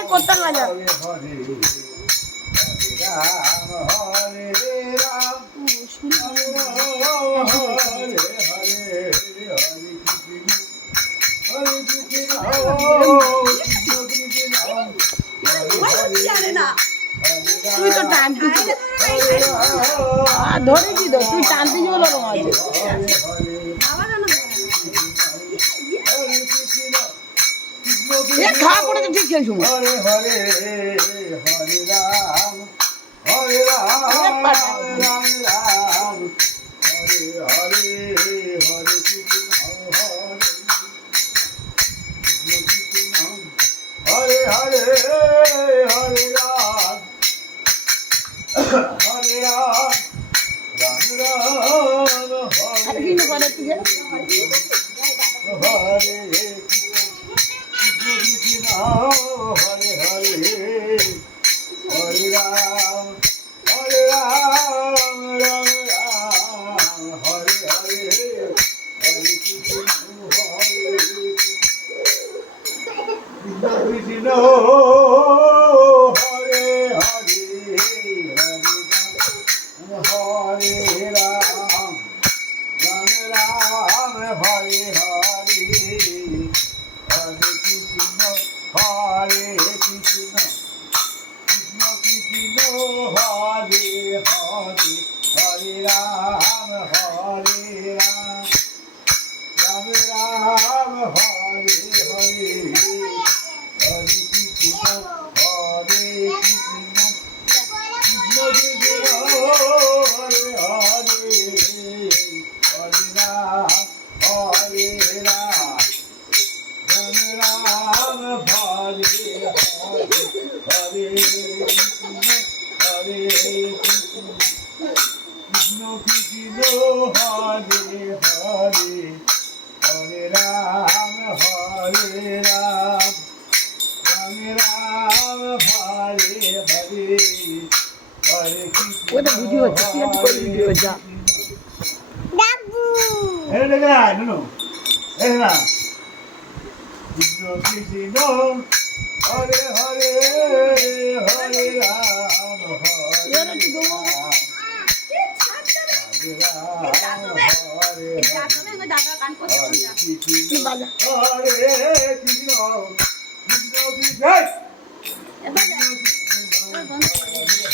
তাহলে করতাল বাজা। তুই তো টানতিস ধরেছি তো, তুই টানতিস বলো তোমার খাওয়া পড়ে তো ঠিক সেই সময়। হরে হরে হরে রাম হরে রাম রাম রাম হরে হরে হরে কৃষ্ণ হরে হরে হরে রাম হরে রাম রাম রাম হরে হরে হরে হরে হরে রাম রাম রাম হরে হরে হরে কৃষ্ণ হরে কৃষ্ণ হরে হরে হরে রাম রাম রাম হরে হরে হরে কৃষ্ণ হরে কৃষ্ণ কৃষ্ণ কৃষ্ণ হরে হরে হরে রাম রাম রাম হরে হরে হরে কৃষ্ণ হরে কৃষ্ণ কৃষ্ণ কৃষ্ণ হরে হরে হরে রাম হরে রাম রাম রাম হরে হরে হরে কৃষ্ণ হরে কৃষ্ণ কৃষ্ণ কৃষ্ণ হরে হরে হরে রাম রাম রাম হরে হরে হরে কৃষ্ণ ওটা ভিডিও হচ্ছে, তুই একটু করে ভিডিও যা। এই দেখা নুনু এই না কৃষ্ণ কৃষ্ণ হরে হরে হরে রাম হরে রাম হরে কৃষ্ণ হরে কৃষ্ণ কৃষ্ণ কৃষ্ণ